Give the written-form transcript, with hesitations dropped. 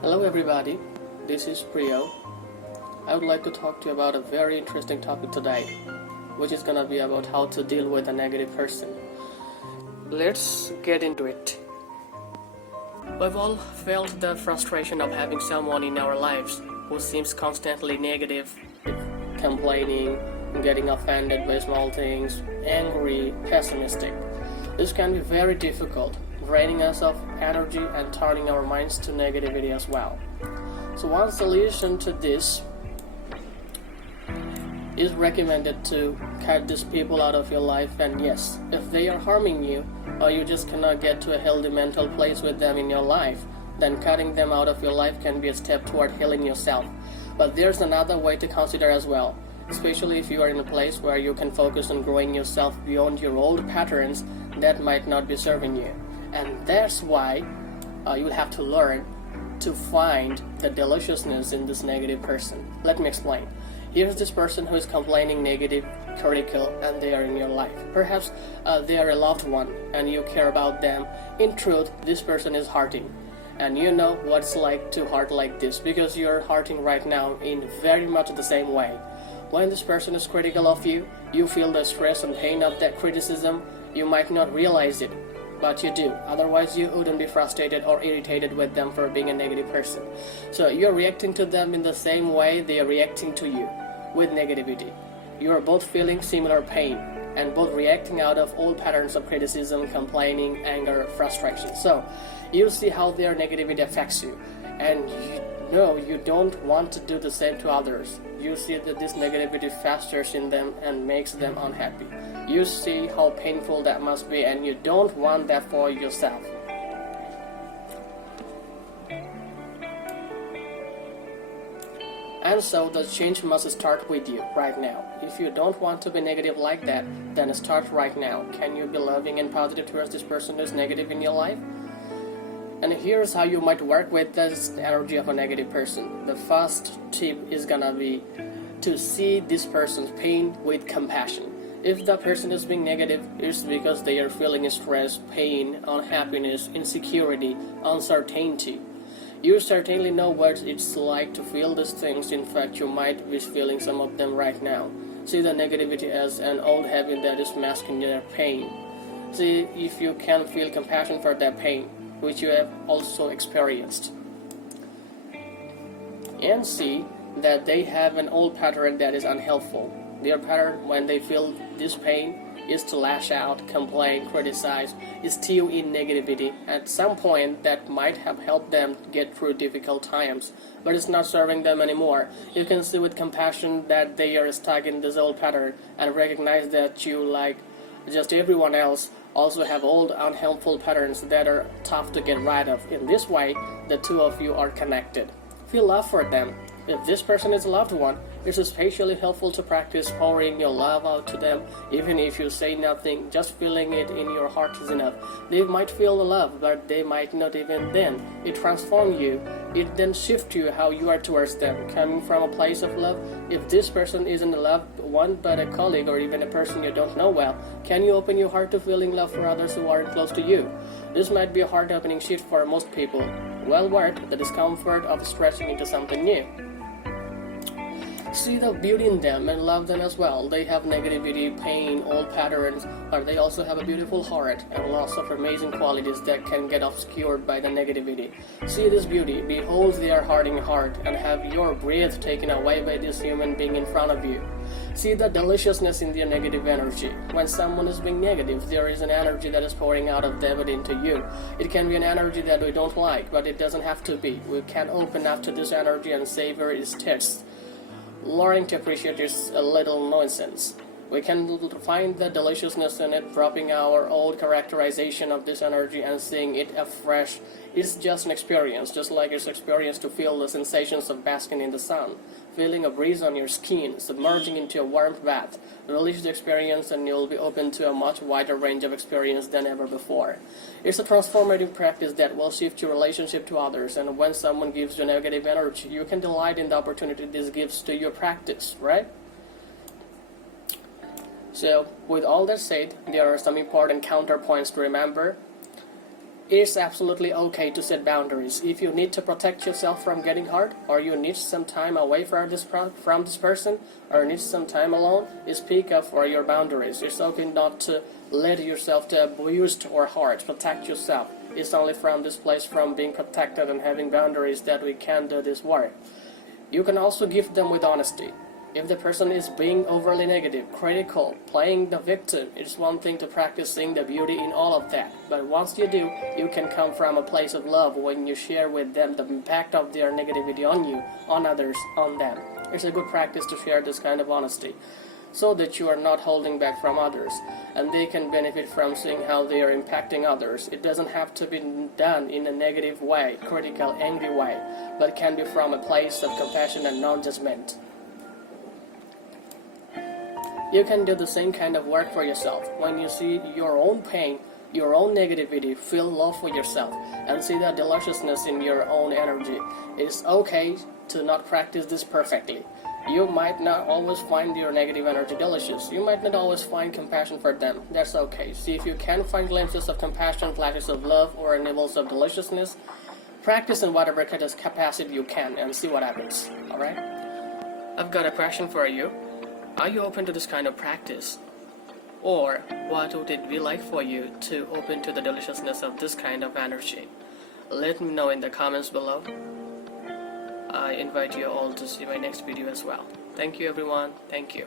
Hello everybody, this is Priyo. I would like to talk to you about a very interesting topic today, which is gonna be about how to deal with a negative person. Let's get into it. We've all felt the frustration of having someone in our lives who seems constantly negative, complaining, getting offended by small things, angry, pessimistic. This can be very difficult, draining us of energy and turning our minds to negativity as well. So one solution to this is recommended to cut these people out of your life, and yes, if they are harming you or you just cannot get to a healthy mental place with them in your life, then cutting them out of your life can be a step toward healing yourself. But there's another way to consider as well, especially if you are in a place where you can focus on growing yourself beyond your old patterns that might not be serving you. And that's why you'll have to learn to find the deliciousness in this negative person. Let me explain. Here's this person who is complaining, negative, critical, and they are in your life. Perhaps they are a loved one and you care about them. In truth, this person is hurting. And you know what it's like to hurt like this because you're hurting right now in very much the same way. When this person is critical of you, you feel the stress and pain of that criticism. You might not realize it, but you do. Otherwise, you wouldn't be frustrated or irritated with them for being a negative person. So you're reacting to them in the same way they are reacting to you, with negativity. You are both feeling similar pain and both reacting out of old patterns of criticism, complaining, anger, frustration. So you see how their negativity affects you, and you know you don't want to do the same to others. You see that this negativity festers in them and makes them unhappy. You see how painful that must be, and you don't want that for yourself. And so the change must start with you right now. If you don't want to be negative like that, then start right now. Can you be loving and positive towards this person who is negative in your life? And here's how you might work with this energy of a negative person. The first tip is gonna be to see this person's pain with compassion. If the person is being negative, it's because they are feeling stress, pain, unhappiness, insecurity, uncertainty. You certainly know what it's like to feel these things. In fact, you might be feeling some of them right now. See the negativity as an old habit that is masking their pain. See if you can feel compassion for that pain, which you have also experienced. And see that they have an old pattern that is unhelpful. Their pattern when they feel this pain is to lash out, complain, criticize, is still in negativity. At some point that might have helped them get through difficult times, but it's not serving them anymore. You can see with compassion that they are stuck in this old pattern and recognize that you, like just everyone else, also have old unhelpful patterns that are tough to get rid of. In this way, the two of you are connected. Feel love for them. If this person is a loved one, it's especially helpful to practice pouring your love out to them. Even if you say nothing, just feeling it in your heart is enough. They might feel the love, but they might not even then. It transforms you. It then shifts you how you are towards them. Coming from a place of love, if this person isn't a loved one but a colleague or even a person you don't know well, can you open your heart to feeling love for others who aren't close to you? This might be a heart-opening shift for most people. Well worth the discomfort of stretching into something new. See the beauty in them and love them as well. They have negativity, pain, old patterns, but they also have a beautiful heart and lots of amazing qualities that can get obscured by the negativity. See this beauty, behold their hardening heart, and have your breath taken away by this human being in front of you. See the deliciousness in their negative energy. When someone is being negative, there is an energy that is pouring out of them into you. It can be an energy that we don't like, but it doesn't have to be. We can open up to this energy and savor its taste. Learning to appreciate is a little nonsense. We can find the deliciousness in it, dropping our old characterization of this energy and seeing it afresh. It's just an experience, just like it's experience to feel the sensations of basking in the sun, feeling a breeze on your skin, submerging into a warm bath. Release the experience and you'll be open to a much wider range of experience than ever before. It's a transformative practice that will shift your relationship to others, and when someone gives you negative energy, you can delight in the opportunity this gives to your practice, right? So, with all that said, there are some important counterpoints to remember. It's absolutely okay to set boundaries. If you need to protect yourself from getting hurt, or you need some time away from this person, or need some time alone, speak up for your boundaries. It's okay not to let yourself to abused or hurt. Protect yourself. It's only from this place, from being protected and having boundaries, that we can do this work. You can also give them with honesty. If the person is being overly negative, critical, playing the victim, it's one thing to practice seeing the beauty in all of that. But once you do, you can come from a place of love when you share with them the impact of their negativity on you, on others, on them. It's a good practice to share this kind of honesty, so that you are not holding back from others, and they can benefit from seeing how they are impacting others. It doesn't have to be done in a negative way, critical, angry way, but can be from a place of compassion and non-judgment. You can do the same kind of work for yourself. When you see your own pain, your own negativity, feel love for yourself, and see the deliciousness in your own energy. It's okay to not practice this perfectly. You might not always find your negative energy delicious. You might not always find compassion for them. That's okay. See if you can find glimpses of compassion, flashes of love, or nibbles of deliciousness. Practice in whatever capacity you can and see what happens. Alright? I've got a question for you. Are you open to this kind of practice? Or what would it be like for you to open to the deliciousness of this kind of energy? Let me know in the comments below. I invite you all to see my next video as well. Thank you everyone. Thank you.